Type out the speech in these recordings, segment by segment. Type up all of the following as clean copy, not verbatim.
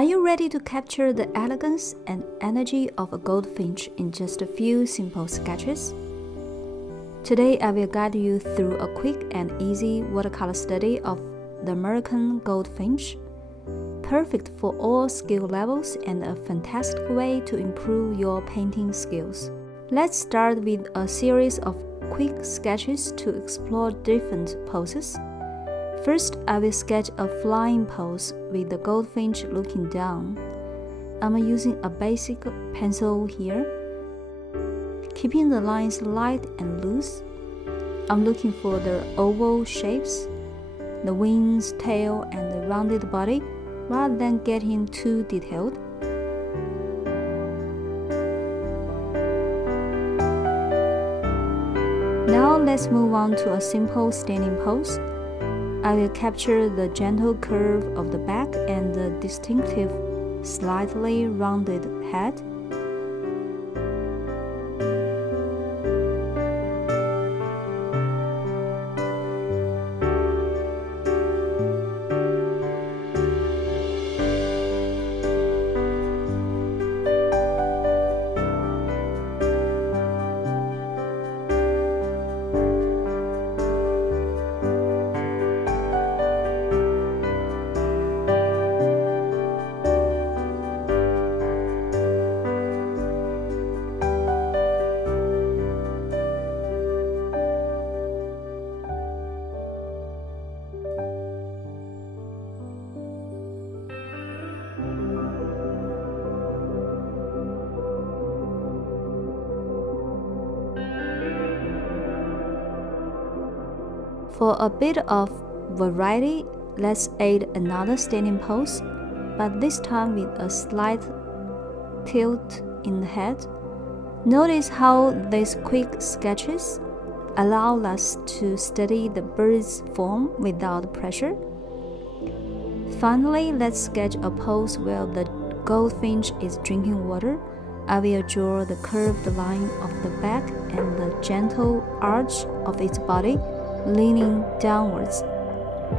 Are you ready to capture the elegance and energy of a goldfinch in just a few simple sketches? Today I will guide you through a quick and easy watercolor study of the American goldfinch, perfect for all skill levels and a fantastic way to improve your painting skills. Let's start with a series of quick sketches to explore different poses. First, I will sketch a flying pose with the goldfinch looking down. I'm using a basic pencil here, keeping the lines light and loose. I'm looking for the oval shapes, the wings, tail, and the rounded body, rather than getting too detailed. Now let's move on to a simple standing pose. I will capture the gentle curve of the back and the distinctive, slightly rounded head. For a bit of variety, let's add another standing pose, but this time with a slight tilt in the head. Notice how these quick sketches allow us to study the bird's form without pressure. Finally, let's sketch a pose where the goldfinch is drinking water. I will draw the curved line of the back and the gentle arch of its body, leaning downwards.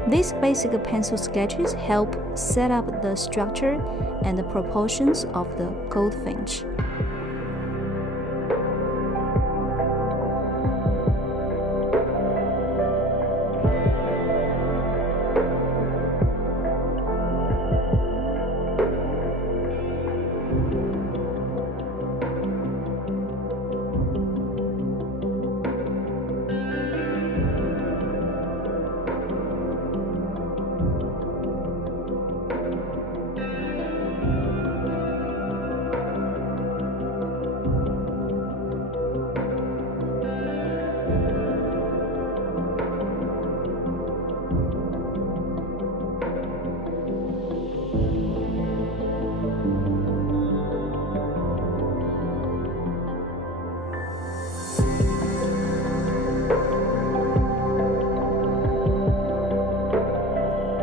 These basic pencil sketches help set up the structure and the proportions of the goldfinch.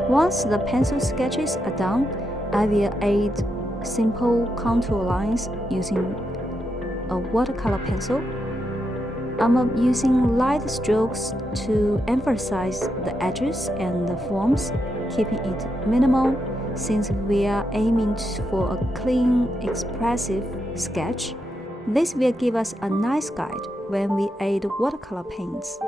Once the pencil sketches are done, I will add simple contour lines using a watercolor pencil. I'm using light strokes to emphasize the edges and the forms, keeping it minimal since we are aiming for a clean, expressive sketch. This will give us a nice guide when we add watercolor paints.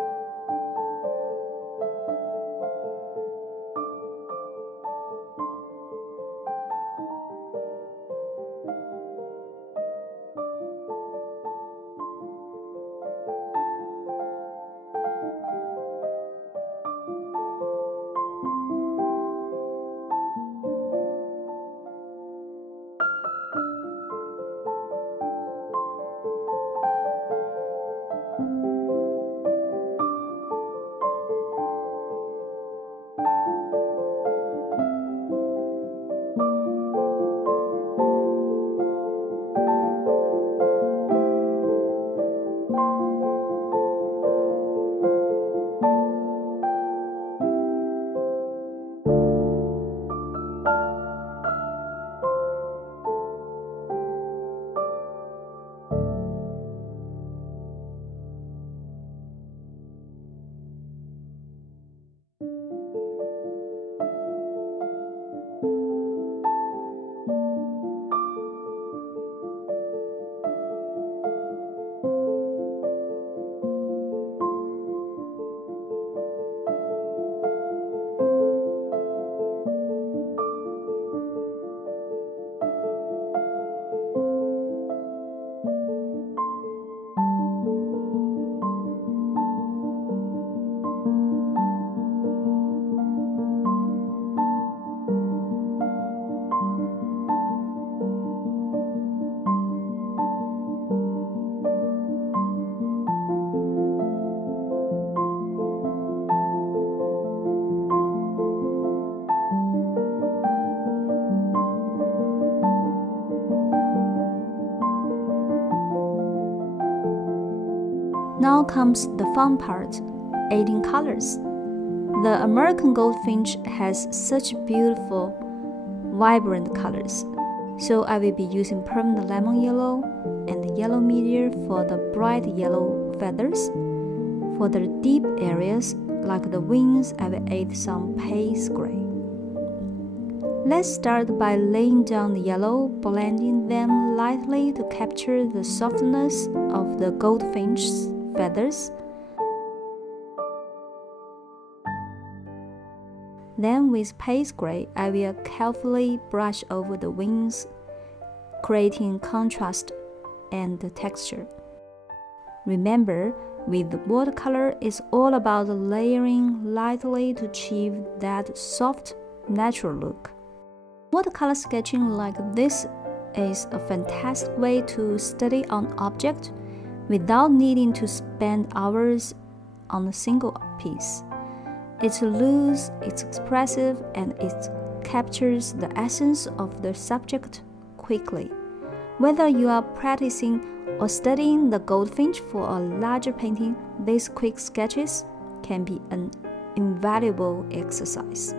now comes the fun part, adding colors. The American Goldfinch has such beautiful, vibrant colors, so I will be using permanent lemon yellow and yellow media for the bright yellow feathers. For the deep areas, like the wings, I will add some Payne gray. Let's start by laying down the yellow, blending them lightly to capture the softness of the goldfinch's feathers. Then with Payne gray, I will carefully brush over the wings, creating contrast and texture. Remember, with watercolor, it's all about layering lightly to achieve that soft, natural look. Watercolor sketching like this is a fantastic way to study an object without needing to spend hours on a single piece. It's loose, it's expressive, and it captures the essence of the subject quickly. Whether you are practicing or studying the goldfinch for a larger painting, these quick sketches can be an invaluable exercise.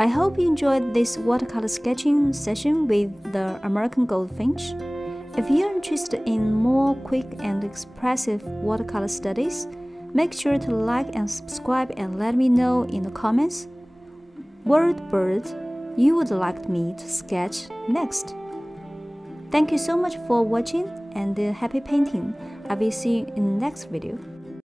I hope you enjoyed this watercolor sketching session with the American Goldfinch. If you're interested in more quick and expressive watercolor studies, make sure to like and subscribe and let me know in the comments what bird you would like me to sketch next. Thank you so much for watching and happy painting. I will see you in the next video.